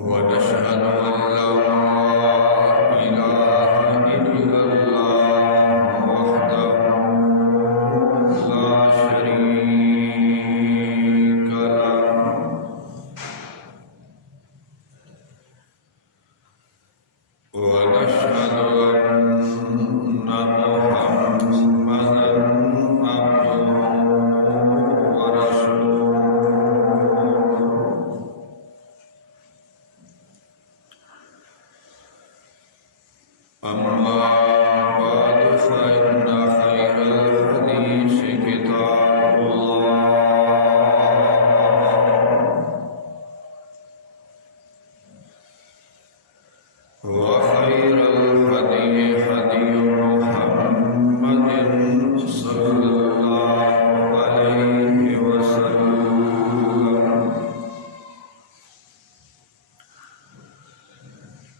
ونشهد أن لا إله إلا الله وحده لا شريك له ونشهد أن محمدا عبده ورسوله أما بعد فإن خير الحديث كتاب الله وخير الهدي هدي محمد صلى الله عليه وسلم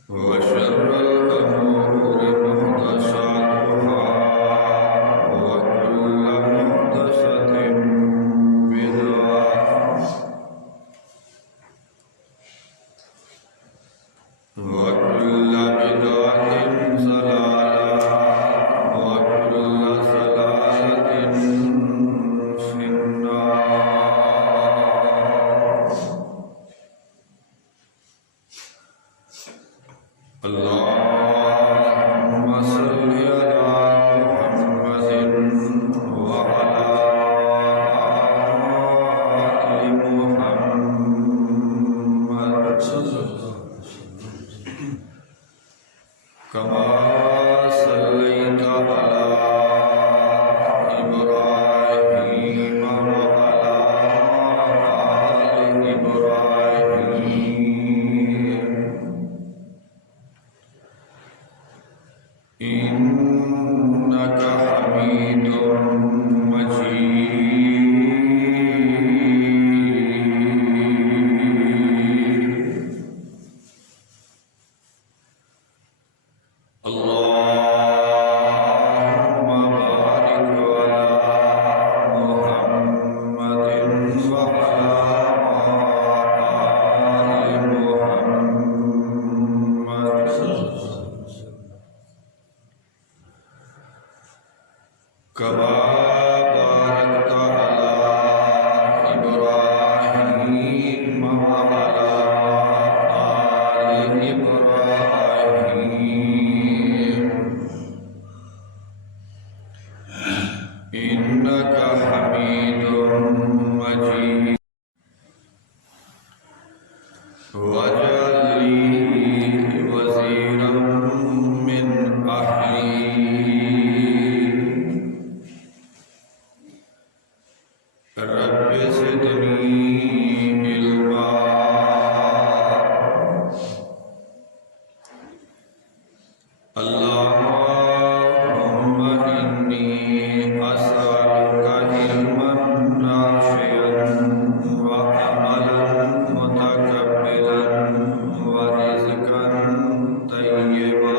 وشر الأمور محدثاتها وكل محدثة بدعة وكل بدعة ضلالة وكل ضلالة في النار. اللهم صل على محمد وعلى آل محمد كما صليت على إبراهيم وعلى آل إبراهيم إنك حميد مجيد. اللهم بارك على محمد وعلى آل محمد كما باركت على إبراهيم وعلى آل إبراهيم إنك حميد مجيد. واجعل لي وزيرا من أهلي رب زدني علما اللهم إني أسألك علما نافعا وعملا متقبلا ورزقا طيبا.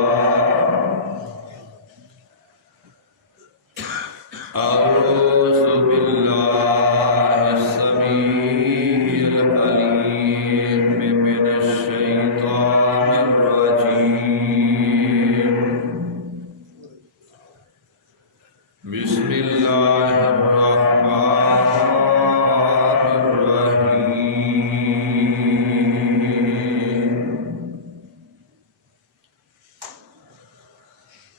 أعوذ بالله السميع العليم من الشيطان الرجيم. بسم الله الرحمن الرحيم.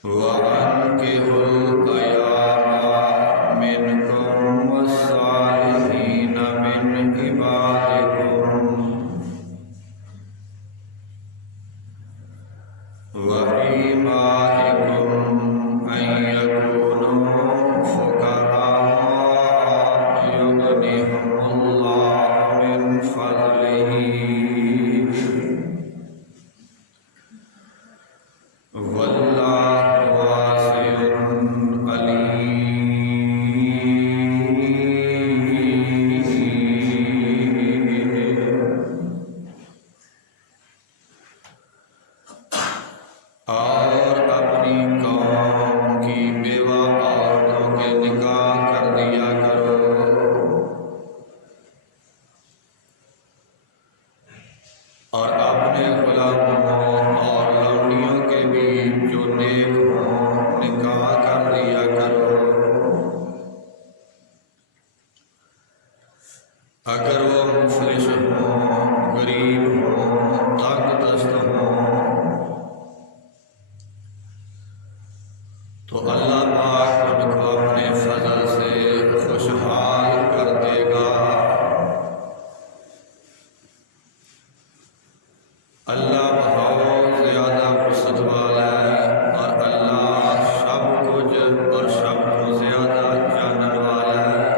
وأنكحوا الأيام منكم والصالحين من عبادكم وإمائكم أن يكونوا فقراء يغنيهم الله من فضله والله واسع عليم. اور اپنے غلاموں اور لونڈیوں کے بھی جو نیک ہوں نکاح کر لیا کرو، اگر وہ مفلس ہوں، غریب ہوں، تنگ دست ہوں، تو اللہ پاک ان کو اپنے فضل سے خوشحال کر دے گا۔ اللہ بہت زیادہ وسعت والا ہے اور اللہ سب کچھ اور سب کو زیادہ جاننے والا ہے۔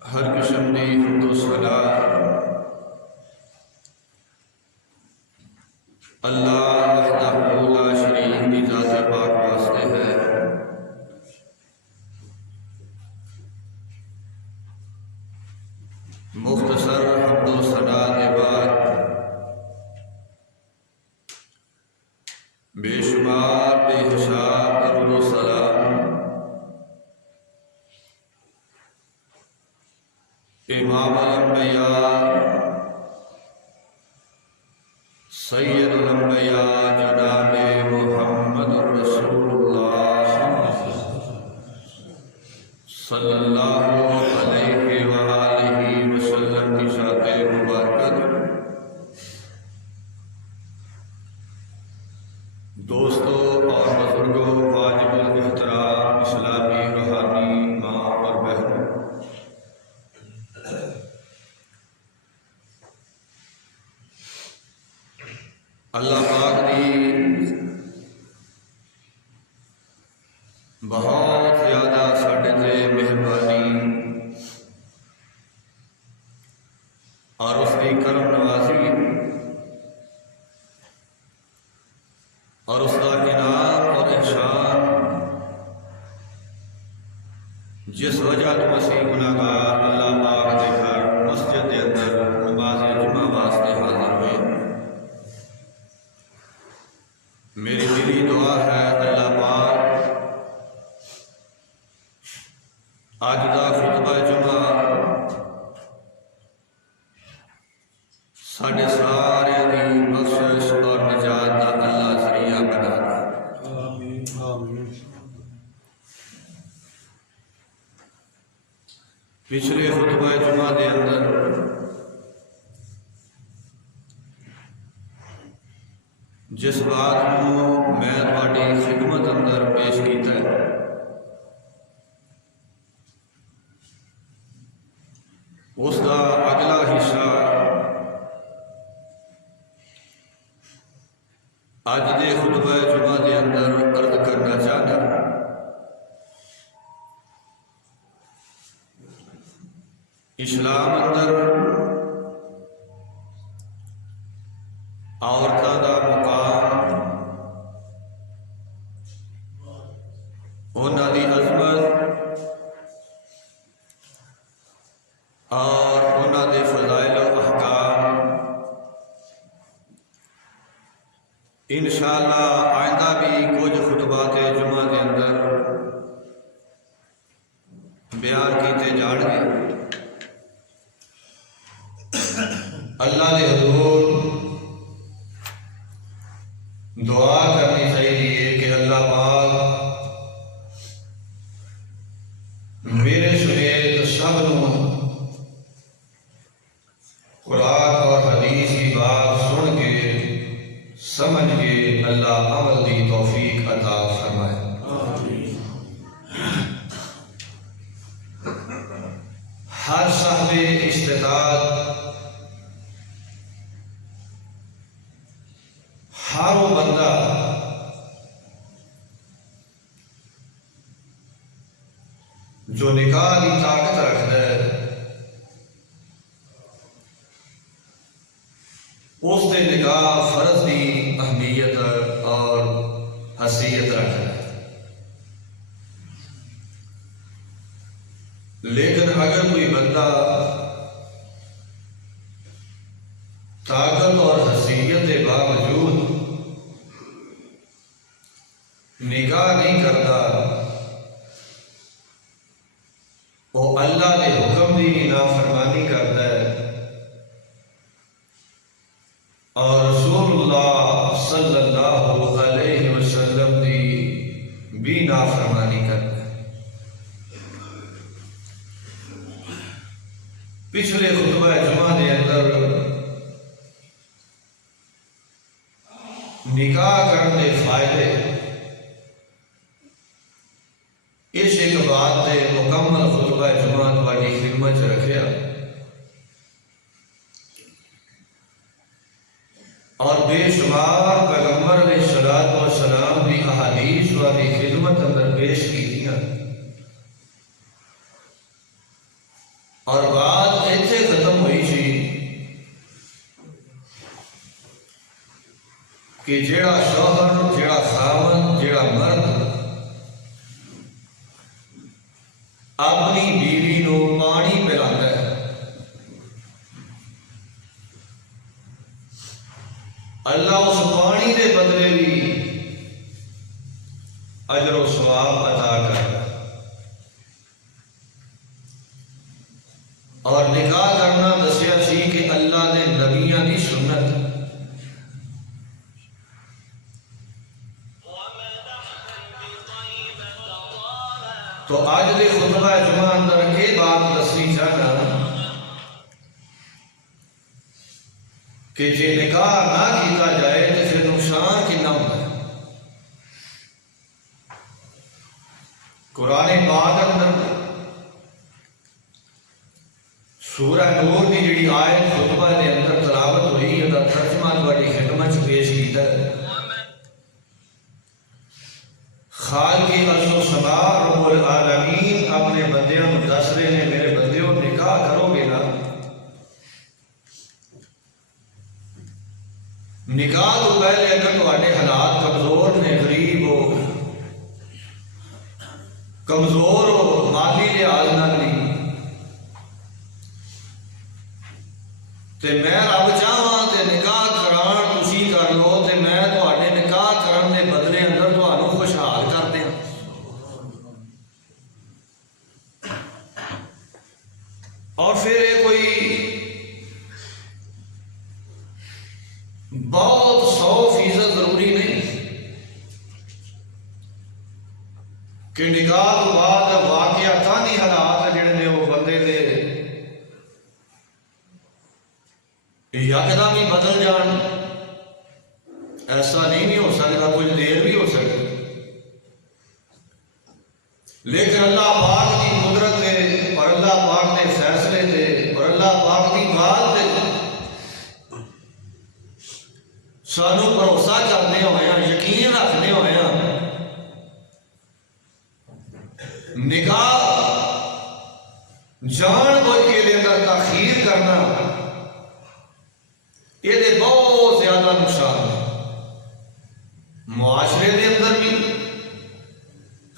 ہر قسم کی حمد و ثنا اللہ وحدہ لا شریک کی ذات پاک واسطے ہے۔ مختصر حمد و ثنا کے بعد بے شمار بے حساب درود و سلام امام الانبیاء سید الانبیاء جناب محمد رسول اللہ صلی اللہ علیہ وآلہ وسلم کی ذات مبارکت۔ دوستوں اور بزرگوں، واجب الاحترام اسلامی روحانی ماں اور بہنوں، اللہ پاک دی بہت زیادہ ساڈے تے مہربانی اور اس کی کرم نوازی اور اس کا انعام اور احسان، جس وجہ تو مسیح گناہگار اللہ پاک دے گھر مسجد کے اندر نماز جمعہ واسطے حاضر ہوئے۔ میری دلی دعا ہے اللہ پاک آج دا خطبہ جمعہ ساڈے سارے دی بخشش اور نجات دا اللہ ذریعہ بنا دے۔ پچھلے خطبہ جمعہ دے اندر جس بات کو میں تھوڑی خدمت اندر پیش کیتا ہے، اس کا اگلا حصہ اج دے خطبہ جمعہ دے اندر عرض کرنا چاہتا۔ اسلام اندر عورتوں کا مقام، انہاں دی عظمت اور انہاں دے فضائل و احکام انشاءاللہ آئندہ بھی کچھ خطبات جمعہ کے اندر بیان کیتے جان گے۔ اللہ دے حضور دعا کرنی چاہیے کہ اللہ پاک میرے سمیت سب نو قرآن اور حدیث کی بات سن کے سمجھ کے اللہ عمل دی توفیق عطا فرمائے۔ ہر صاحب استطاعت، ہر وہ بندہ جو نکاح کی طاقت رکھتا ہے، اس دے نکاح فرض کی اہمیت اور حیثیت رکھتا ہے۔ لیکن اگر کوئی بندہ طاقت اور حیثیت کے باوجود نکاح نہیں کرتا، وہ اللہ کے حکم دی نافرمانی کرتا ہے اور رسول اللہ صلی اللہ علیہ وسلم دی بھی نافرمانی کرتا ہے۔ پچھلے خطبہ جمعہ دے اندر نکاح کرنے فائدے اس ایک بات نے مکمل خطبہ جمعہ تواڈی خدمت چ رکھیا اور بے شمار پیغمبر علیہ الصلوۃ والسلام دی احادیث والی خدمت اندر پیش کیتیاں اور بات ایتھے ختم ہوئی سی کہ جیڑا شوہر جیڑا خاوند جیڑا مرد اپنی بیوی نو پانی پلاتا ہے اللہ اس پانی دے بدلے بھی اجر و ثواب عطا کرتا ہے۔ اور نکاح کرنا دسیا سی کہ اللہ نے نبیاں دی سنت تو آج دے خطبہ جمعہ اندر یہ بات دسنی چاہنا کہ جے نکاح نہ کیتا جائے تو پھر نقصان کتنا ہوتا ہے۔ قرآن پاک اندر سورہ نور کی جڑی آیت خطبہ دے اندر تلاوت ہوئی ہے دا ترجمہ تواڈی خدمت چ پیش کیتا ہے۔ خالق ارض و سما رب العالمین اپنے بندیوں کو دس رہے ہیں میرے بندیوں نکاح کرو گے نا، نکاح تو پہلے اگر تواڈے حالات کمزور نے، غریب ہو، کمزور ہو، مالی لحاظ نال نہیں، تے میں رب چاہواں تے نکاح کران تسی کر لو تے میں تواڈے نکاح کرن دے بدلے اندر تانوں خوشحال کر دیں۔ اور پھر یہ کوئی بہت 100% ضروری نہیں کہ نکاح تو بعد واقعتاً حالات جڑے نے وہ بندے دے یکدم ہی بدل جان، ایسا نہیں بھی ہو سکتا، کچھ دیر بھی ہو سکتی، لیکن اللہ پاک کی قدرت ہے اور اللہ پاک نے فیصلے دے اور اللہ پاک کی بات دے سانوں بھروسہ کرنے ہوئے ہیں، یقین رکھنے ہوئے ہیں، نکاح جان بوجھ کے لیے اندر تاخیر کرنا یہ دے بہت زیادہ نقصان ہے، معاشرے دے اندر بھی،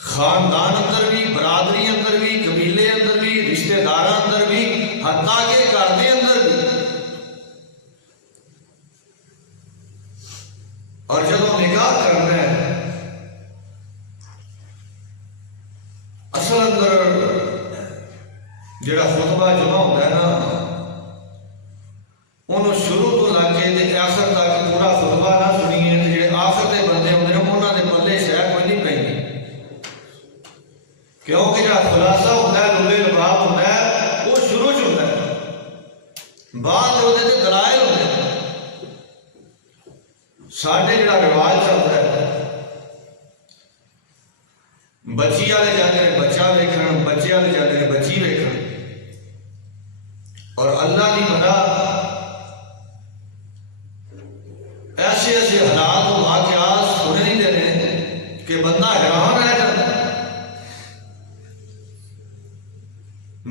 خاندان اندر بھی، برادری اندر بھی، قبیلے اندر بھی، رشتہ دار اندر بھی، حتیٰ کہ گھر دے اندر بھی۔ اور جب نکاح کرنا ہے اصل اندر جڑا خطبہ جمع ہوتا ہے نا انہوں شروع تو لگ کے تے آخر تک پورا خطبہ نہ سنیے تے جڑے آخر دے بندے ہوندے نے انہاں دے پلے شے کوئی نہیں پیندی، کیونکہ جڑا خلاصہ ہوتا ہے لبے لباب ہوتا ہے وہ شروع چ ہوتا ہے، بعد وہ تے دلائل ہوتے ہیں۔ ساڈے جڑا رواج چلتا ہے بچی والے جاتے ہیں بچہ ویکھن، بچے والے جاتے ہیں بچی ویکھن، اور اللہ کی پناہ ایسے ایسے حالات و واقعات سنے نہیں دے رہے کہ بندہ حیران رہ جاتا ہے۔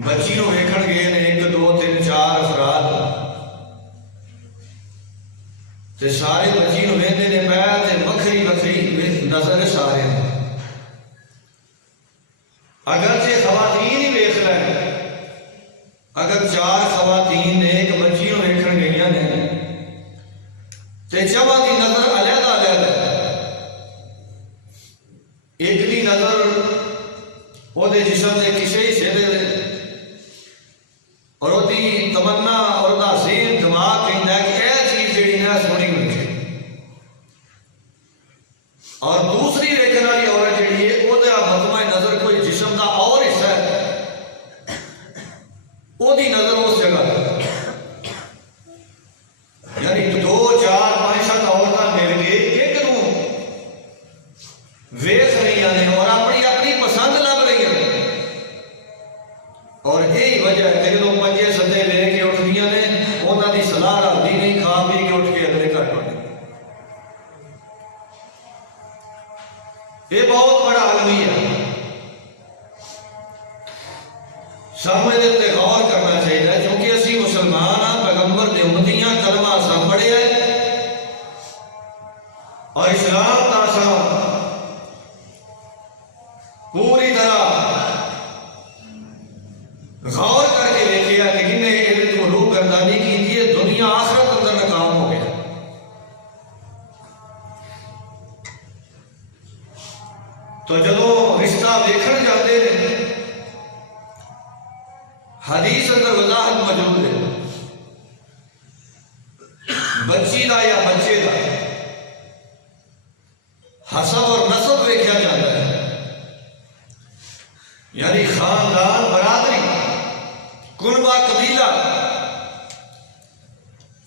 بچی نو ویکھن گئے نے 1 2 3 4 افراد تے سارے بچی نو ویندے نے پے تے وکھری وکھری نظر سارے اگرچہ خواتین ہی ویکھ لیں، اگر 4 خواتین نے ایک بچی نو ویکھن گئیاں نے تے چواں دی نظر علیحدہ علیحدہ، ایک دی نظر وہ دے جسم دے کسے حصے دے وہ نظر اس جگہ یعنی 2 4 5 7 عورتیں مل کے ایک نو ویخ رہی ہیں اور اپنی اپنی پسند لب رہی ہیں اور یہی وجہ ہے کہ جب پنجے سدے لے کے اٹھدی نے انہوں کی سلاح رکھتی نہیں کھا پی کے اٹھ کے اگلے گھر پڑ یہ بہت بڑا عالمی ہے سامنے تے غور کرنا چاہیے کیونکہ اسی مسلمان ہاں پیغمبر دے امتیاں کلمہ اساں پڑھیا ہے اور اسلام دا اساں پوری طرح غور کر کے دیکھیا کہ جنہیں یہ روح گردانی کی تھی دنیا آخرت اندر ناکام ہو گیا تو جدو رشتہ دیکھن جاتے ہیں حدیث اندر وضاحت موجود ہے بچی دا یا بچے دا حسب اور نسب دیکھا جاتا ہے یعنی خاندان برادری کنبہ قبیلہ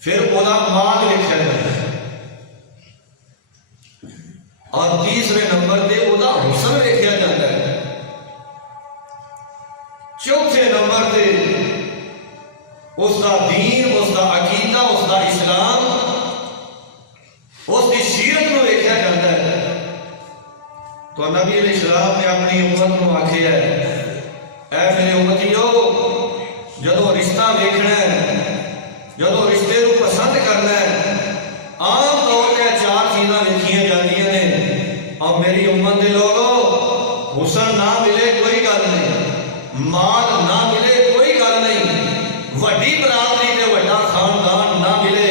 پھر اولا مال لکھا جاتا ہے اور تیسرے نمبر پہ اولا حسن لکھا جاتا ہے چوتھے نمبر پہ اس کا دین اس کا عقیدہ اس کا اسلام اس کی سیرت کو دیکھا جاتا ہے تو نبی علیہ السلام نے اپنی امت کو آخیا ہے اے میرے امتیو جدو رشتہ دیکھنا ہے جدو رشتے کو پسند کرنا ہے عام طور پہ 4 چیزاں دیکھیاں جاتی ہیں اور میری امت کے لوگوں حسن نہ ملے کوئی گل نہیں مال نہ ملے کوئی گل نہیں وڈی برادری تے وڈا خاندان نہ ملے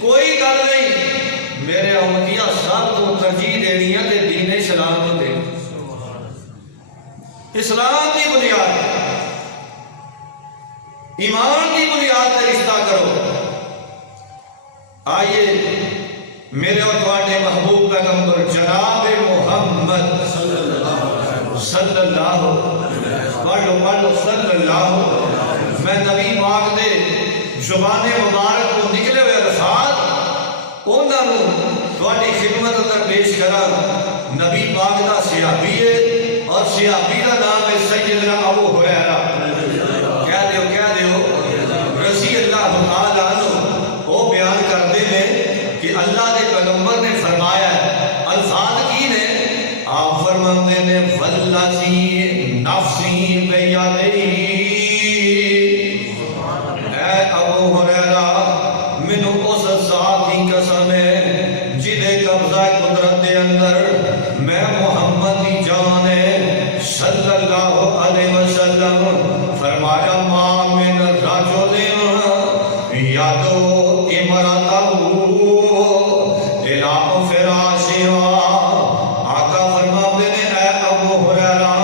کوئی گل نہیں میرے امتیاں سب کو ترجیح دینی ہے تے دین اسلام کو دے اسلام کی بنیاد ایمان کی بنیاد تے رشتہ کرو آئیے میرے اور تواڈے محبوب پیغمبر جناب محمد صلی اللہ پڑھو صلی اللہ میں نبی پاک دے زبان مبارک کو نکلے ہوئے الفاظ انہوں تواڈی خدمت اندر پیش کرا نبی پاک دا صحابی ہے اور صحابی دا نام ہے سیدنا ابو ہریرہ کہہ دیو رضی اللہ تعالیٰ عنہ وہ بیان کرتے ہیں کہ اللہ دے پیغمبر نے فرمایا ہے الفاظ کی نے آپ فرماتے ہیں والذی نفسی بیدیہ اے ابو ہریرہ منو اس ذات کی قسم ہے جدے قبضہ قدرت دے اندر میں محمد کی جان ہے صلی اللہ علیہ وسلم فرمایا ما من رجل یادو امرتہ الہ فراشها آقا فرماتے ہیں اے ابو ہریرہ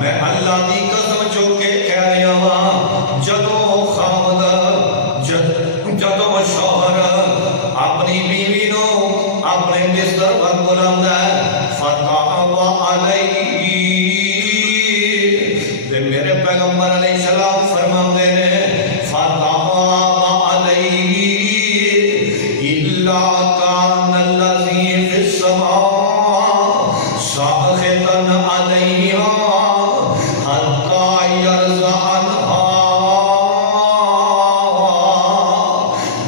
میں اللہ دی قسم چوکے کہہ رہا ہوں جدو خامد جدو شوہر اپنی بیوی نو اپنے بستر پر بلند ہے فتح علیہ میرے پیغمبر علیہ السلام فرماتے ہیں فتح علیہ الا کان الذی فی السماء ساخطا علیہا حتی یرضى عنہا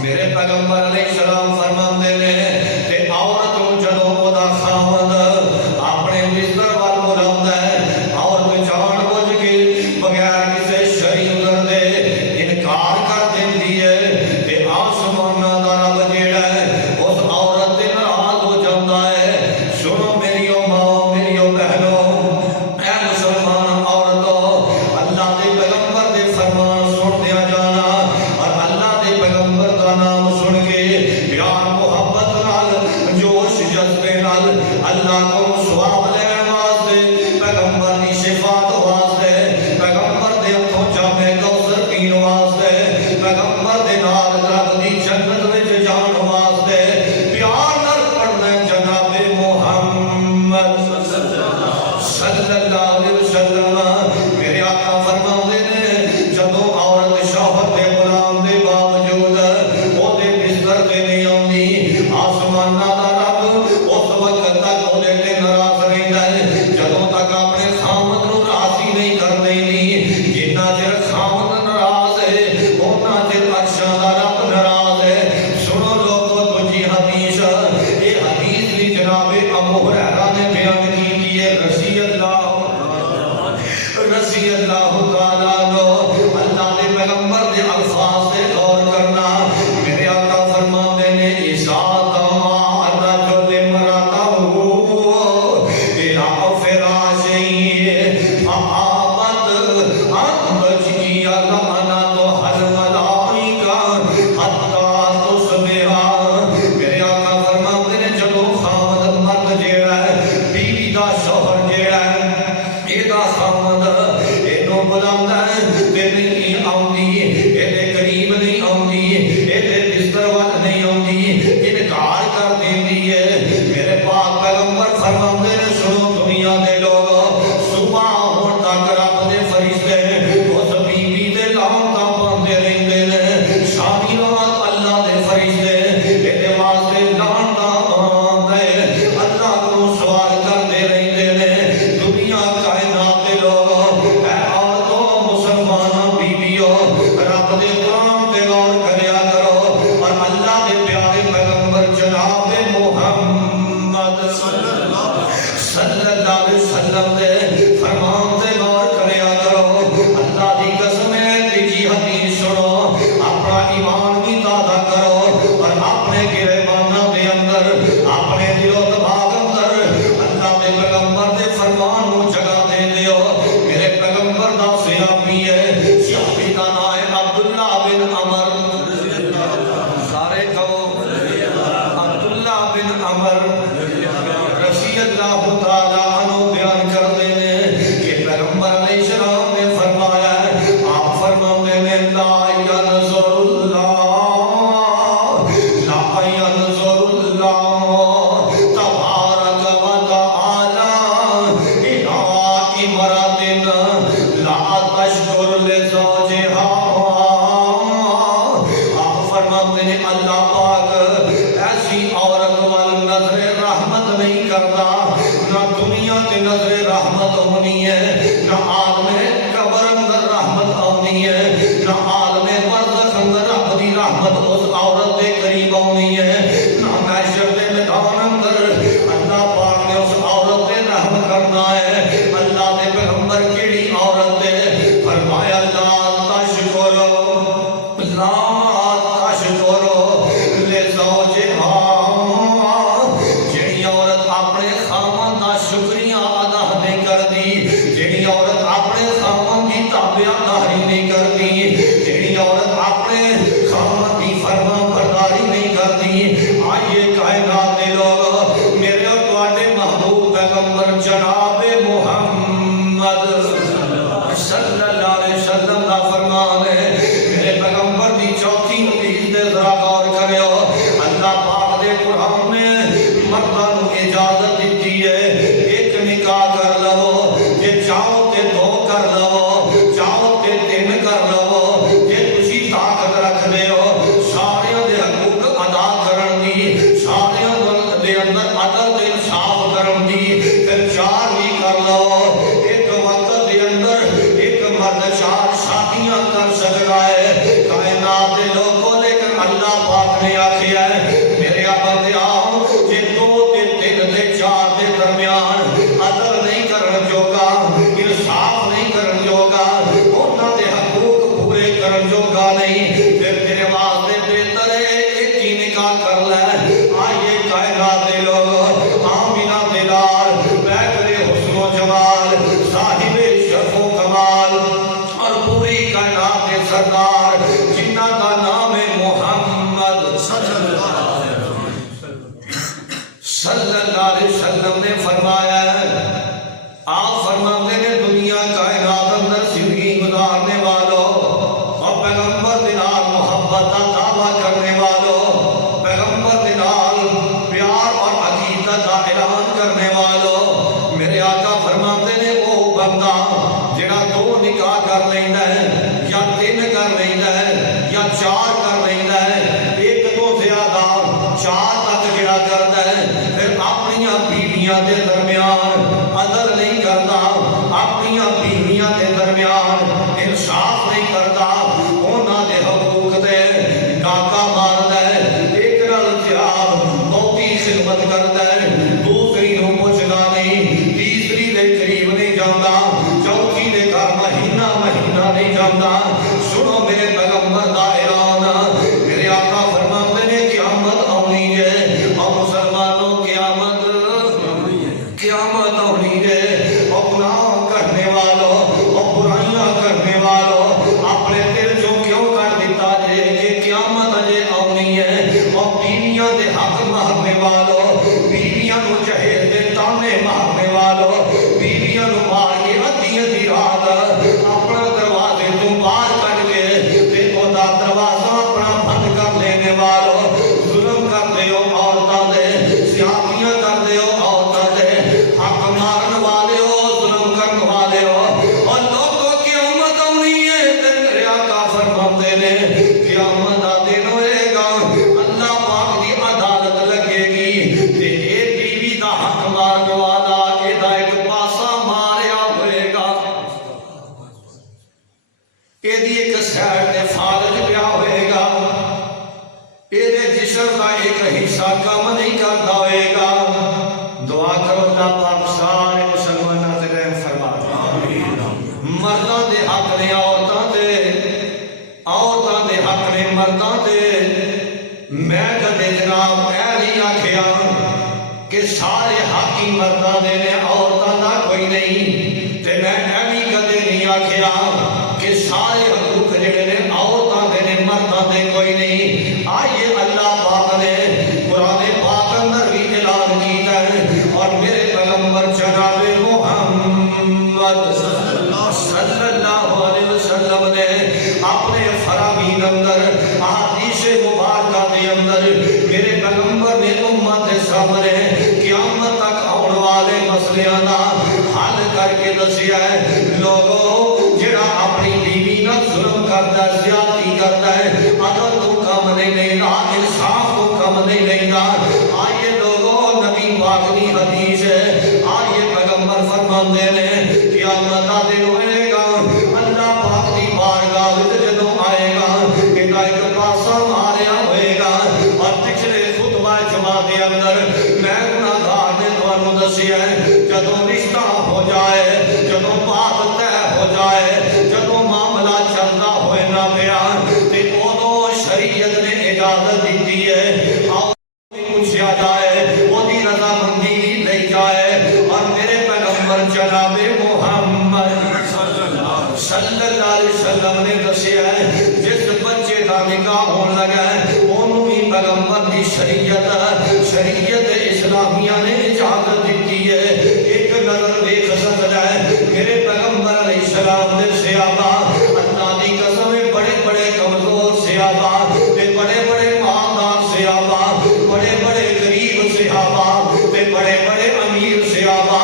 میرے پیغمبر علیہ السلام فرماتے ہیں کہ عورت جدو خدا خامد اپنے بستر وال بلند ہے عورت جان بوجھ کے بغیر کسی شرعی عذر دے تے نہیں آؤندی اے قریب نہیں آؤندی اے بستر وال نہیں آؤندی انکار کر دیندی ہے میرے پاک پیغمبر فرماندے نے سنو دنیا دے لوگ صبح ہون تک رب دے فرشتے اس بی بی دے لعنتاں پاندے رہندے نے شامی رات اللہ دے فرشتے اے واسطے لعنتاں پاندے اللہ کو سوال کردے رہندے نے دنیا کائنات دے لوگ اے عورتوں مسلماناں بیویوں رب دے قرآن تے غور کریا کرو اور اللہ دے پیارے پیغمبر جناب محمد صلی اللہ علیہ وسلم دے فرمان تے غور کریا کرو اللہ دی قسم ہے تیجی حدیث سنو اپنا ایمان بھی تازہ کرو اور اپنے گریبانہ دے اندر اپنے دل و دماغ اندر اللہ دے پیغمبر دے فرمان کو جگہ دے دیو میرے پیغمبر دا صحابی ہے صحابی دا نام ہے عبداللہ بن عمر سارے کہو عبداللہ بن عمر رضی اللہ تعالیٰ عنہ بیان کر دینے کہ پیغمبر علیہ السلام نے فرمایا ہے آپ فرماتے ہیں لا ینظر اللہ تبارک و تعالی الی امرأۃ لا تشکر لزوجہا آپ فرماتے ہیں اللہ پاک ایسی عورت وال نظر رحمت نہیں کرتا نہ دنیا تے نظر رحمت ہونی ہے نہ عالم قبر اندر رحمت آنی ہے نہ عالم برزخ اندر رب دی رحمت اس عورت دے قریب آنی ہے نہ محشر دے میدان اندر اللہ پاک نے اس عورت دے رحم کرنا ہے اللہ دے پیغمبر کیڑی عورت دے فرمایا لا تشکر لزوجہا جڑی عورت اپنے خاوند دا شکریہ ادا نہیں کردی جڑی عورت اپنے خاوند دی تابعداری نہیں کردی جڑی عورت اپنے خاوند دی فرما برداری نہیں کردی آئیے کائنات دے لوگ میرے اور تواڈے محبوب پیغمبر جناب محمد صلی اللہ علیہ وسلم دا فرمان ہے میرے پیغمبر دی چوتھی حدیث دے ذرا غور کریو اللہ پاک دے قرآن میں مرداں نوں اجازت دیتی ہے ایک نکاح کر لو جے چاہو تے دو کر لو چاہو تے تین کر لو جے تسی طاقت رکھ دے ہو سارے دے حقوق ادا کرن دی سارے دے اندر عدل تے انصاف کرن دی پھر چار بھی کر لو ایک وقت دے اندر ایک مرد چار شادیاں کر سکتا ہے کائنات دے لوگوں لیکن اللہ پاک نے آکھیا ہے میرے بندے آؤ جے دو تے تین تے چار دے درمیان عدل نہیں کرن جوگا انصاف نہیں کرن جوگا انہاں دے حقوق پورے کرن جوگا نہیں پھر تیرے واسطے بہتر ہے ایک ہی نکاح کر لے آئیے کائنات دے لوگ آمینہ دے لال بہتر حسن و جمال صاحب شرف و کمال اور پوری کائنات کے سردار جنہ کا نام ہے محمد صلی اللہ علیہ وسلم نے فرمایا ہے آپ فرماتے ہیں دنیا کائنات اندر زندگی گزارنے والوں اور پیغمبر دلال محبت کا دعویٰ کرنے والوں پیغمبر دلال پیار اور عقیدت کا اعلان کرنے والوں میرے آقا فرماتے ہیں وہ بندہ جڑا دو نکاح کر لینا ہے یا تین کر لینا ہے یا چار کر لینا ہے ایک تو زیادہ چار تک جڑا کرتا ہے پھر اپنی بیویاں دے درمیان عدل نہیں کرتا اپنی بیویاں دے درمیان انصاف نہیں کرتا انہاں دے حقوق دے ڈاکا مارتا ہے ایک نال زیادہ بہتی خدمت کرتا ہے دوسری نوں پوچھدا نہیں تیسری دے قریب نہیں جاندا چوتھی دے گھر مہینہ نہیں جاندا سنو میرے پیغمبر دا اعلان میرے آقا فرماتے ہیں قیامت آنی ہے اور مسلمانوں قیامت آنی ہے اور گناہ کرنے والوں اور برائیاں کرنے والوں اپنے دل جو کیوں کر دیتا جے کہ قیامت اجے آنی ہے اور بیویاں دے حق مارنے والوں بیویاں نو جہیز دے تانے مارنے والوں بیویاں نو مار کے ادھی رات اپنا دروازے ਇਹਦੀ ਇੱਕ ਸਾਈਡ ਤੇ ਫਾਲਜ ਪਿਆ ਹੋਏਗਾ, ਇਹਦੇ ਜਿਸਮ ਦਾ ਇੱਕ ਹਿੱਸਾ ਕੰਮ ਨਹੀਂ ਕਰਦਾ ਹੋਏਗਾ। ਦੁਆ ਕਰੋ ਅੱਲਾਹ ਪਾਕ ਸਾਰੇ ਮੁਸਲਮਾਨਾਂ ਤੇ ਰਹਿਮ ਫਰਮਾਵੇ। ਮਰਦਾਂ ਦੇ ਹੱਕ ਨੇ ਔਰਤਾਂ ਤੇ, ਔਰਤਾਂ ਦੇ ਹੱਕ ਨੇ ਮਰਦਾਂ ਤੇ। ਮੈਂ ਕਦੇ ਜਨਾਬ ਇਹ ਨਹੀਂ ਆਖਿਆ کہ سارے حقی مرداں دے نے عورتاں دا کوئی نہیں، تے میں اے بھی کدے نہیں آکھیا کہ سارے حقوق جڑے نے عورتاں دے نے مرداں دے کوئی نہیں۔ آئیے اللہ پاک نے قرآن پاک اندر بھی اعلان کیتا ہے، اور میرے پیغمبر جناب محمد صلی اللہ علیہ وسلم نے اپنے فرامین اندر احادیث مبارکہ دے اندر میرے پیغمبر نے امت سامنے قیامت تک آنے والے مسئلیاں دا حل کر کے دسیا ہے۔ لوگوں جڑا اپنی بیوی نہ ظلم کرتا ہے، زیادتی کرتا ہے، عدل تو کم نہیں لینا، انصاف تو کم نہیں لینا۔ آئیے لوگوں نبی پاک کی حدیث ہے، آئیے پیغمبر فرماندے نے قیامت دا دن ہوئے گا، اللہ پاک دی بارگاہ وچ جدوں آئے گا کہ ایک پاسا ماریا ہوئے گا، اور پچھلے خطبہ جمعہ دے اندر میں گناہگار نے تانوں دسیا ہے، جدوں رشتہ ہو جائے، جدوں بات طے ہو جائے، جدوں معاملہ چلدا ہوئے نہ پیا، تے اودوں شریعت نے اجازت دیتی ہے آؤ پوچھا جائے، اودی رضامندی لئی جائے، اور میرے پیغمبر جناب محمد صلی اللہ علیہ وسلم نے دسیا ہے جس بچے دا نکاح ہون لگا ہے اونوں بھی پیغمبر دی شریعت اسلامیہ نے اجازت دیتی ہے۔ ایک نظر دیکھ سکتا ہے میرے پیغمبر علیہ السلام نے صحابہ اللہ دی قسم بڑے بڑے کمزور صحابہ تے بڑے بڑے مالدار صحابہ، بڑے بڑے غریب صحابہ تے بڑے بڑے امیر صحابہ۔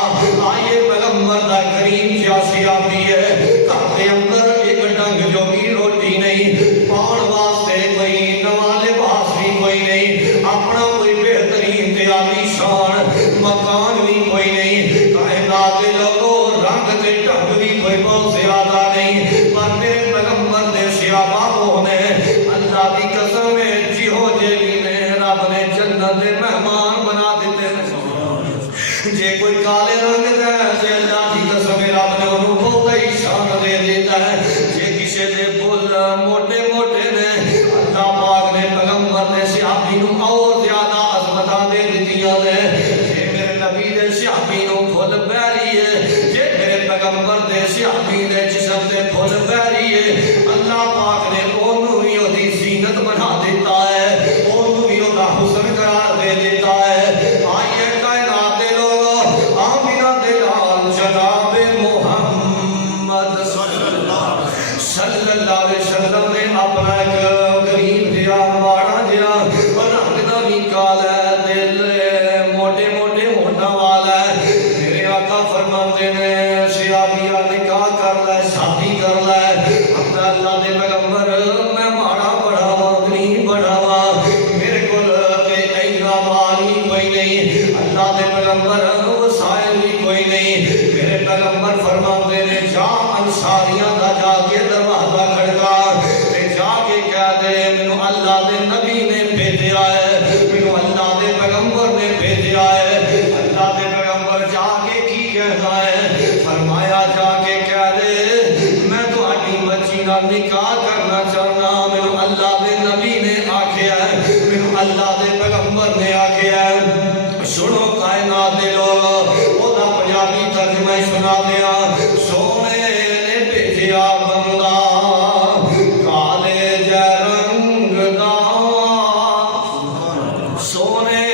آئیے پیغمبر دا کریم جا صحابی ہے، گھر دے اندر ایک ڈنگ جو بھی روٹی نہیں، پاؤن واسطے کوئی نواں لباس بھی کوئی نہیں، اپنا کوئی بہترین تے عالی شان مکان بھی کوئی نہیں، کائنات دے لوگوں رنگ تے ڈھنگ بھی کوئی بہت زیادہ نہیں، پر میرے پیغمبر دے صحابہ ہونے اللہ دی قسم جیہو جیلی نے رب نے جنت دے مہمان بنا دیتے ہیں۔ جے کوئی کالے رنگ دے سے اللہ دی قسم رب نے انہوں بہت ہی شان دے دیتا ہے۔ جے کسے دے بل موٹے موٹے نے اللہ پاک نے پیغمبر دے صحابی نوں اور زیادہ عظمتاں دے دتیاں نے۔ جے میرے نبی دے صحابی نوں پھل بیری ہے، جے میرے پیغمبر دے صحابی دے جسم دے پھل بیری ہے، اللہ پاک نے انہوں ہی دی زینت بنا دیتا ہے، انہوں ہی دا حسن قرار دے دیتا ہے۔ آئیے کائنات دے لوگ آمینہ دے لال جناب محمد صلی اللہ علیہ وسلم نے اپنا ایک غریب جہا ماڑا جہا رنگ دا بھی کالا ہے، دل موٹے موٹے ہونٹاں والا ہے، میرے آقا فرماندے نے صحابیہ نکاح کر لے، شادی کر لے۔ اللہ دے پیغمبر میں ماڑا بڑا وا، غریب بڑا وا، میرے کول تے اینا مال ہی کوئی نہیں، اللہ دے پیغمبر وسائل بھی کوئی نہیں۔ میرے پیغمبر فرماندے نے جا انصاریاں دا جا کے دروازہ کھڑکا تے جا کے کہہ دے مینوں اللہ دے نبی نے بھیجا ہے، مینوں اللہ دے پیغمبر نے بھیجا ہے۔ اللہ دے پیغمبر جا کے کی کہنا ہے؟ فرمایا جا کے کہہ دے میں تہاڈی بچی نال نکاح کرنا چاہنا، مینوں اللہ دے نبی نے آکھیا ہے، مینوں اللہ دے پیغمبر نے آکھیا ہے۔ سنو کائنات دے لوگ او دا پنجابی ترجمہ سنا دیا۔ سونے نے بھیجیا بندہ کالے جے رنگ دا، سونے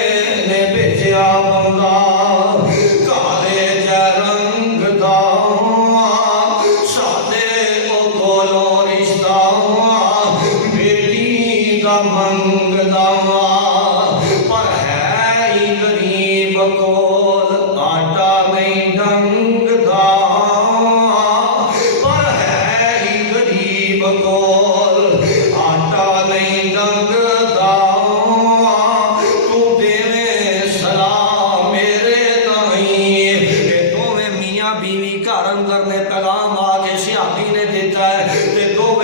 نے بھیجیا بندہ کالے جے رنگ دا، سادے او کولوں رشتہ بیٹی دا منگدا، پر ہے ہی غریب کول آٹا نہیں ڈنگ دا، پر ہے ہی غریب کول آٹا نہیں ڈنگ دا، تو دیویں سلام میرے تائیں۔ کہ دوویں میاں بیوی گھر اندر نے پیغام آ کے صحابی نے دیتا ہے، تے دوویں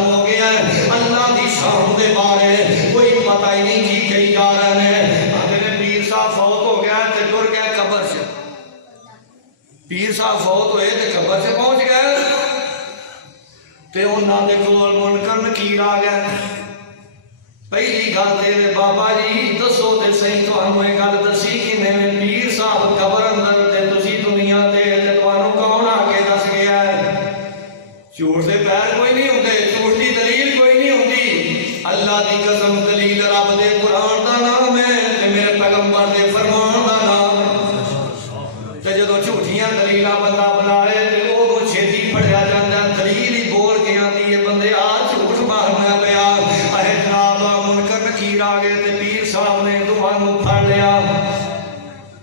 ختم ہو گیا ہے. اللہ دی شان دے بارے کوئی پتہ ہی نہیں کی کہی جا رہے ہیں. آدھے نے پیر صاحب فوت ہو گیا تے ٹر گیا قبر سے. پیر صاحب فوت ہوئے تے قبر سے پہنچ گئے تے انہاں دے کول منکر نکیر آ گیا. پہلی گل تے بابا جی دسو تے صحیح تانوں یہ گل دسی کہ میں پیر صاحب قبر اندر تے تسی دنیا تے تانوں کون آ کے دس گیا ہے؟ جھوٹ دے پیر کوئی نہیں ہوندے, جھوٹ دی دلیل کوئی نہیں ہوندی. اللہ دی قسم دلیل رب دے قرآن دا نام ہے تے میرے پیغمبر دے فرمان دا نام ہے. تے جدوں جھوٹیاں دلیلاں بندہ بنائے تے اودوں چھتی پھڑیا جاندا. دلیل ہی بول کے آندی ہے بندے آ جھوٹ مارنا پیا. اے جناب منکر نکیر آ گئے تے پیر صاحب نے دونوں نوں پھڑ لیا,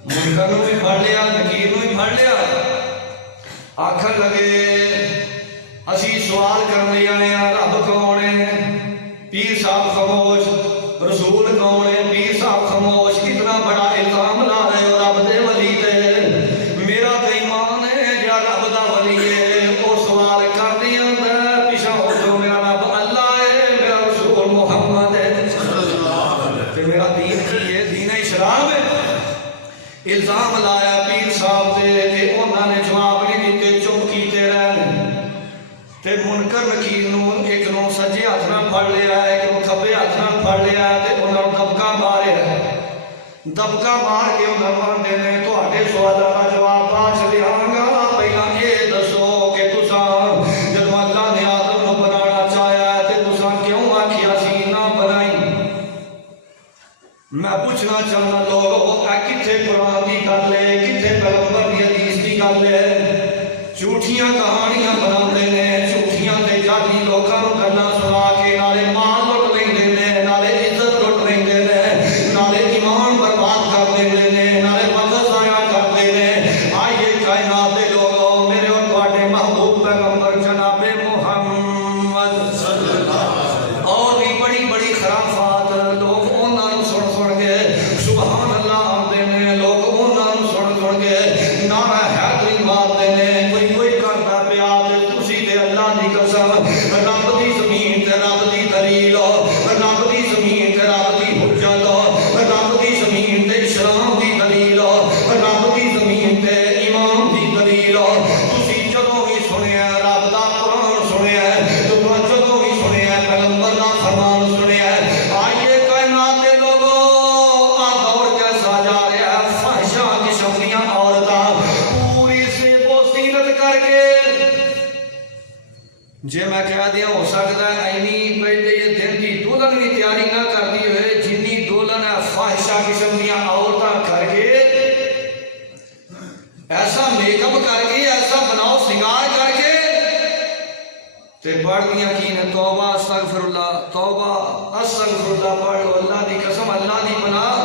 منکر نوں بھی پھڑ لیا, نکیر نوں بھی پھڑ لیا. آکھن لگے اسی سوال کرنے آئے ہیں رب کون ہے؟ پیر صاحب خاموش. رسول کون ہے؟ پیر صاحب خاموش. کتنا بڑا الزام لا رہے ہو رب دے ولی تے. میرا تے ایمان ہے جا رب دا ولی ہے وہ سوال کر دیا پیچھا ہو جو میرا رب اللہ ہے, میرا رسول محمد ہے تے میرا دین کی ہے, دین اسلام ہے. الزام لایا پیر صاحب تے تے انہاں نے جواب نہیں دیتے, چپ کیتے رہے. تے منکر نکیر نوں ایک نوں سجے ہاتھ نال پھڑ لیا, ایک نوں کھبے ہاتھ نال پھڑ لیا تے انہاں نوں دبکا مارے. دبکا مار کے انہاں نوں آندے نے تہاڈے سوالاں دا جواب بعد چ دیاں گا, پہلاں یہ دسو کہ تساں جدوں اللہ نے آدم نوں بنانا چاہیا تے تساں کیوں آکھیا سی نہ بنائی؟ میں پوچھنا چاہنا لوگو اے کتھے قرآن دی گل ہے, کتھے پیغمبر دی حدیث دی گل ہے؟ جھوٹیاں کہانیاں بناندے نے, جھوٹیاں تے جعلی لوکاں نوں گلاں سنا کے نالے مال لٹ لیندے نے, نالے عزت لٹ لیندے نے, نالے ایمان برباد کر دیندے نے, نالے وقت ضائع کرتے نے. آئیے کائنات دے لوگو میرے اور تواڈے محبوب پیغمبر جناب محمد صلی اللہ علیہ وسلم اور بھی بڑی بڑی خرافات لوگ انہاں نوں سن سن کے سبحان اللہ آندے نے, لوگ انہاں نوں سن سن کے نعرہ حیدری مارتے نے. کوئی کرتا پیا تے تسی تے اللہ دی قسم رب دی زمین تے رب دی دلیل, رب دی زمین تے رب دی حجت, رب دی زمین تے اسلام دی دلیل, رب دی زمین تے ایمان دی دلیل. تسی جدوں بھی سنیا رب دا قرآن سنیا, جدوں بھی سنیا پیغمبر دا فرمان سنیا. آئیے کائنات دے لوگو آ دور کیسا جا رہا ہے, فحشاں قسم دیاں عورتاں پوری سے بوسینت کر کے. جے میں کہہ دیا ہو سکتا ہے اینی پہلے یہ دن کی دلہن بھی تیاری نہ کر دی ہوئے جنی دلہن ہے فاحشہ قسم دیاں عورتاں کر کے, ایسا میک اپ کر کے, ایسا بناؤ سنگار کر کے تے پڑھ دیا کی نے توبہ استغفر اللہ, توبہ استغفر اللہ پڑھ لو. اللہ دی قسم اللہ دی پناہ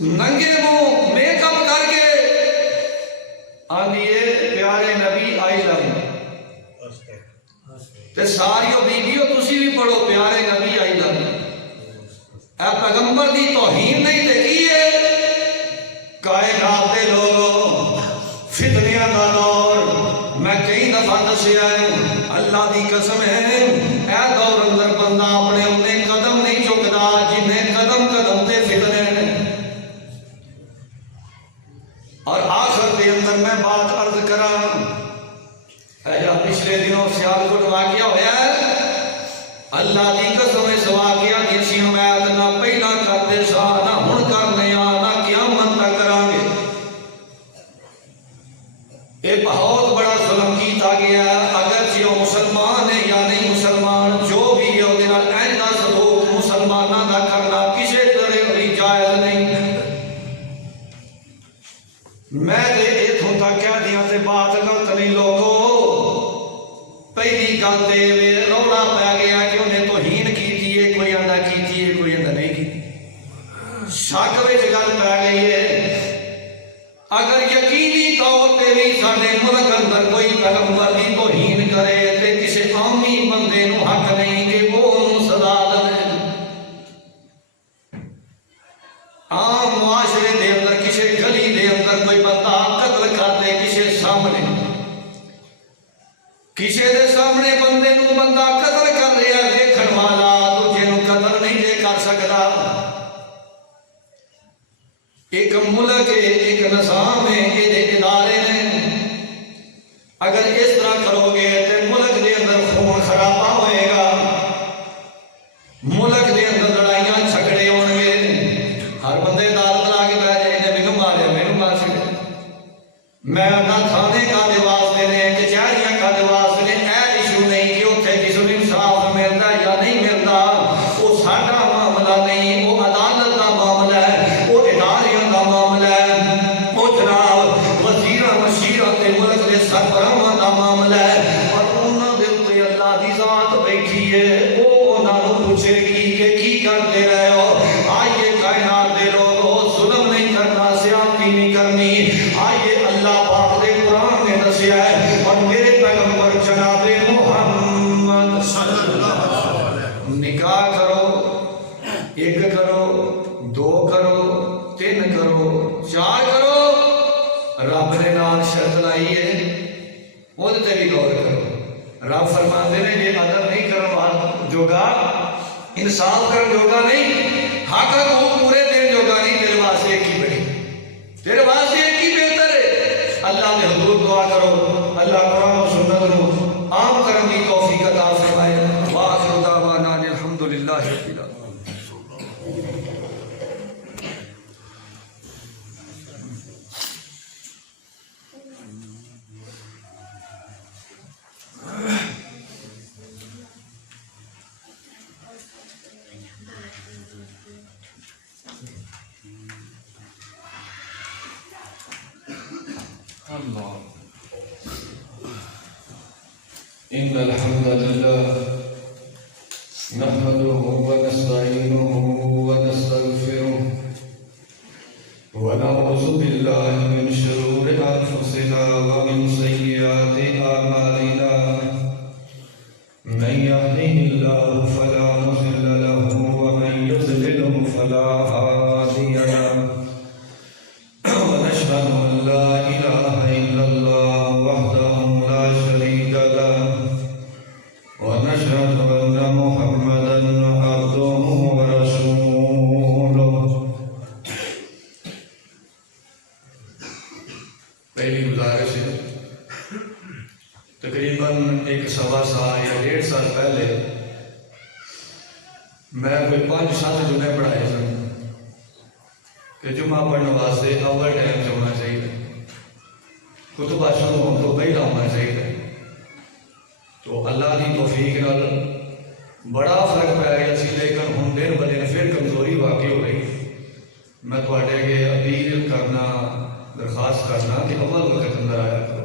ننگے منہ میک اپ کر کے آندیے پیارے نبی آئی لو تے ساریو بیبیو تسی بھی پڑھو پیارے نبی آئی لو. اے پیغمبر دی توہین نہیں تے کی ہے؟ کائنات دے لوگو فتنیاں دا دور میں کئی دفعہ دسیا ہے, اللہ دی قسم ہے اے دور اندر بندہ اپنے انہیں قدم نہیں چکدا جنہیں قدم قدم تے فتنے ہیں. اور آخر دے اندر میں بات عرض کراں, پچھلے دنوں سیالکوٹ واقعہ ہویا ہے. اللہ دی قسم اس واقعہ دی اسی حمایت نہ پہلا کرتے سا نہ ہن کرنے آ نہ قیامت تک کران گے. یہ بہت بڑا ظلم کیتا گیا ہے. اگرچہ وہ مسلمان ہے یا نہیں مسلمان, جو بھی ہے وہ ایسا سلوک مسلمانوں کا کرنا کسی طرح بھی جائز نہیں. میں تے اتوں تک کہہ دیا تے بات غلط نہیں لوگو. پہلی گل تے رولا پی گیا کہ انہیں توہین کیتی ہے, کوئی آندا کیتی ہے کوئی آندا نہیں کیتی. شک وچ گل پی گئی ہے. اگر یقینی طور تے بھی ساڈے ملک اندر کوئی پیغمبر دی توہین کرے تے کسی عامی بندے نو حق نہیں کہ وہ انہوں سزا دے. عام معاشرے دے اندر کسی گلی دے اندر کوئی بندہ قتل کر دے کسی سامنے, کسی دے سامنے بندے نو بندہ قتل کر رہا ہے دیکھن والا دوجے نوں قتل نہیں دے کر سکتا. ایک ملک ہے ایک نظام ہے یہ ادارے نے اگر اس طرح کرو گے تو ملک دے اندر خون خرابہ ہوئے گا ملک دے اندر لڑائیاں جھگڑے ہون گے ہر بندے عدالت لا کے بیٹھ جائے نے مینوں ماریا مینوں مار چھڑے میں نہ تھانے کا دے واسطے نے کچہریاں کا دے واسطے نے اے ایشو نہیں کہ اتنے کسی نوں انصاف ملتا یا نہیں ملتا وہ ساڈا معاملہ نہیں وہ عدالت کا معاملہ ہے وہ اداریاں کا معاملہ ہے وہ جناب وزیراں مشیراں تے ملک دے سربراہاں کا معاملہ ہے اور انہاں دے اوپر اللہ دی ذات بیٹھی ہے وہ انہاں نوں پوچھے گی کہ کی کرتے رہے ہو آئیے کائنات دے لوگو ظلم نہیں کرنا زیادتی نہیں کرنی آئیے اللہ پاک دے قرآن نے دسیا ہے اور میرے پیغمبر جناب محمد صلی اللہ علیہ وسلم نکاح کرو ایک کرو دو کرو تین کرو چار کرو رب نے نال شرط لائی ہے وہ تے بھی غور کرو رب فرماتے ہیں یہ عدل نہیں کرو جوگا انصاف کر جوگا نہیں حق حقوق پورے دین جوگا نہیں تیرے واسطے ایک ہی بڑی تیرے واسطے ایک ہی بہتر ہے اللہ نے حضور دعا کرو اللہ قرآن و سنت نو عام کرم کی توفیق عطا فرمائے واخر دعوانا الحمدللہ رب العالمین. إن الحمد لله نحمده ونستعينه ونستغفره ونعوذ بالله من شرور أنفسنا ومن سيئات أعمالنا من يهده الله فلا مضل له ومن يضلل فلا هادي له ونشهد أن لا إله إلا الله وحده لا شريك له ونشهد أن محمدا عبده ورسوله. پہلی گزارش ہے تقریباً ایک سوا سال یا 1.5 سال پہلے میں کوئی 5-7 جمعے پڑھائے سن کہ جمعہ پڑھنے واسطے اول ٹائم سے ہونا چاہیے خطبہ شروع ہونے تو پہلا ہونا چاہیے تو اللہ کی توفیق نال بڑا فرق پی گیا سی لیکن ہوں دن ب دن پھر کمزوری واقع ہو گئی. میں تھوڑے اگے اپیل کرنا درخواست کرنا کہ اول وقت اندر آیا کرو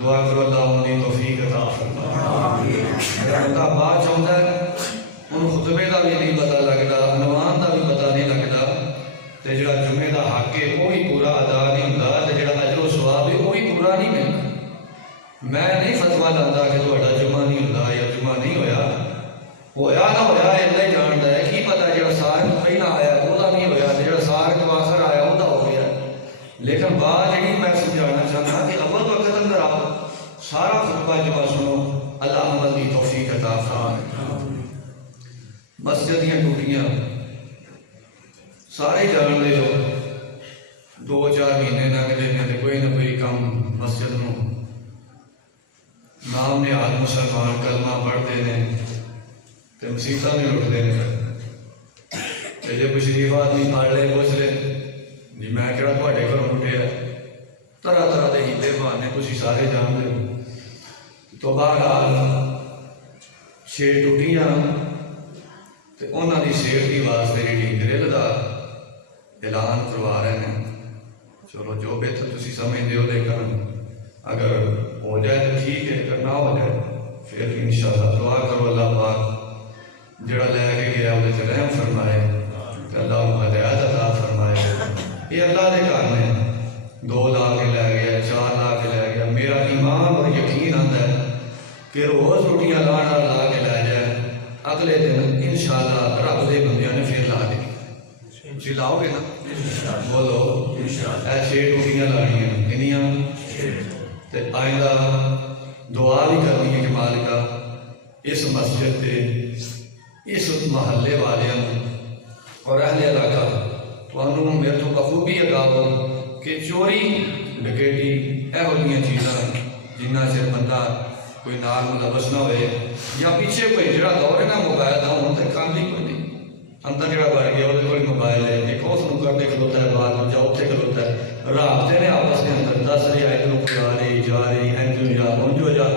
دعا کرو اللہ ان کی توفیق عطا فرمائے. بندہ بعد چاہتا ہے ان خطبے کا بھی نہیں پتا لگتا عنوان کا بھی پتا نہیں لگتا تو جڑا جمعے کا حق ہے وہ بھی پورا ادا نہیں ہوتا تو جڑا اجر و ثواب ہے وہ بھی پورا نہیں ملتا. میں نہیں فتوا لاتا کہ تھوڑا جمعہ نہیں ہوتا یا جمعہ نہیں ہویا نہ ہویا اتنا ہی جانتا ہے کی پتا جڑا سال پہلا آیا وہ نہیں ہویا جڑا سال کے آخر آیا وہ ہو گیا. لیکن بات جی میں سمجھانا چاہتا کہ اول وقت اندر آؤ سارا خطبہ جمعہ سنو اللہ عمل کی توفیق عطا فرمائے. مسجد دیا ٹوٹیاں سارے جان دے ہو 2-4 مہینے لنگتے ہیں کوئی نہ کوئی کام مسجد نو نام نے آج مسلمان کلمہ پڑھتے ہیں تو مسیطہ بھی لٹتے ہیں جب شریف آدمی پڑھ لے پوچھ لے جی میں کہڑا تھوڑے گھروں لٹیا طرح طرح کے ہیلے بہانے تھی سارے جان دے تو بہرحال 6 ٹوٹیاں تو انہوں کی صحت کی واسطے جی گرل کا اعلان کروا رہے ہیں. چلو جو بہتر تھی سمجھتے ہو لیکن اگر ہو جائے تو ٹھیک ہے اگر نہ ہو جائے پھر انشاءاللہ دعا کرو اللہ پاک جڑا لے کے گیا وہ رحم فرمائے اللہ کو ہدایت عطا فرمائے. یہ اللہ کے کام ہے 2 لا کے لے گیا 4 لا کے لے گیا میرا ایمان اور یقین آتا ہے کہ روز روٹیاں لانا لا کے لے جائے اگلے دن انشاءاللہ رب دے بندیاں نے پھر لا دیں. جی لاؤ گے نا بولو ایسے روٹیاں لانیاں کنیاں آئندہ دعا بھی کرنی ہے کہ مالکہ اس مسجد کے اس محلے والوں اور اہل علاقہ تمہوں میرے تو بخوبی ادا ہو کہ چوری ڈکیٹی یہ چیزاں جنہ چر بندہ کوئی نال ملوث نہ ہوئے یا پیچھے کوئی جڑا دور ہے نا موبائل کا ہوں تو کام ہی کوئی نہیں اندر جڑا بڑھ گیا وہ کوئی موبائل ہے ایک اس کرنے کھلوتا ہے بعد جا اتنے کھلوتا ہے رابطے نے آپس کے اندر دس رہے ادھر کوئی آ رہی جا رہی اینجو جا انجو جا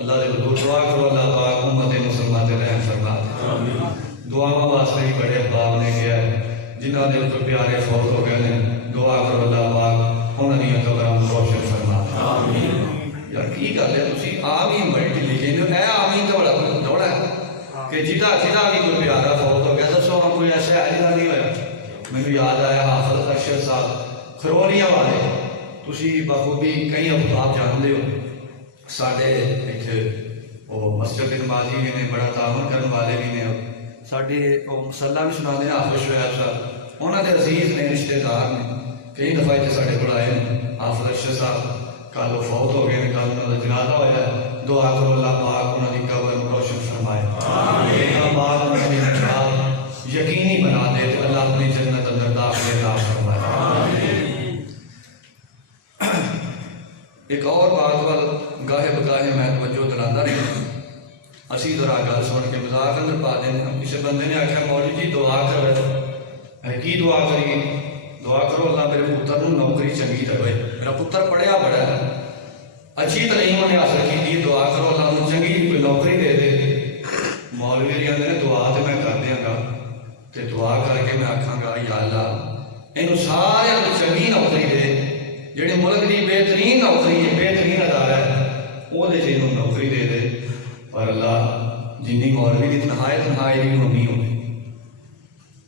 اللہ دے حضور دعا کرو اللہ پاک امت مسلمان تے رحم فرما دعاواں واسطے ہی بڑے احباب نے کیا ہے جنہاں دے اوپر پیارے فوت ہو گئے نے دعا کرو اللہ پاک انہاں دی قبراں روشن فرما آمین یار کی گل ہے تسی آمین بڑی ڈھلی کہندے اے آمین تے بڑا دوڑا ہے کہ جدا بھی کوئی پیارا فوت ہو گیا دسو ہاں کوئی ایسا ہے جدا نہیں ہویا مینوں یاد آیا حافظ ارشد صاحب خرولیاں والے تسی بخوبی کئی احباب جانتے ہو ساڈے اتنے وہ مسجد نمازی بھی نے بڑا تعاون کرنے والے بھی نے ساڈے وہ مسلح بھی سنا ہیں حافظ شعیب صاحب انہوں نے عزیز نے رشتے دار نے کئی دفعہ اتنے ساڈے کو آئے ہیں حافظ ارشد صاحب کل وہ فوت ہو گئے کل انہوں کا جنازہ ہوا دعا کرو اللہ پاک انہوں کی قبر روشن فرمائے بعد انہوں کی نجات یقینی بنا دے تو اللہ اپنی جنت اندر داخل عطا فرمائے ایک اور بات وال گاہے بگاہے میں توجہ دلانا رہی اسی ذرا گل سن کے مذاق اندر پا دیں کسی بندے نے آخیا مولوی جی دعا کرو کی دعا کریے دعا کرو اللہ میرے پتر نو نوکری چنگی دے میرا پتر پڑھیا بڑا ہے اچھی تعلیم انہیں حاصل کی دعا کرو اللہ نو چنگی کوئی نوکری دے دے مولوی جی آدھے دعا تو میں کر دیا گا تو دعا کر کے میں آکھاں گا یا اللہ انہوں سارے چنگی نوکری دے جڑے ملک کی بہترین نوکری ہے بہترین ادارہ ہے وہ نوکری دے دے پر اللہ جنی مولوی کی تنہائی بھی ہونی ہوگی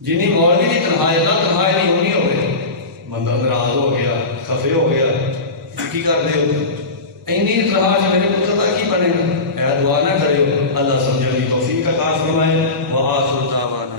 جنی مولوی کی تنہائی بھی ہونی ہوگی بندہ ناراض ہو گیا خفے ہو گیا کی کر دے ہو اینی تنہا سے میرے پتر کا کی بنے گا اے دعا نہ کرے اللہ سمجھنے کی توفیق عطا فرمائے وآخر دعوانا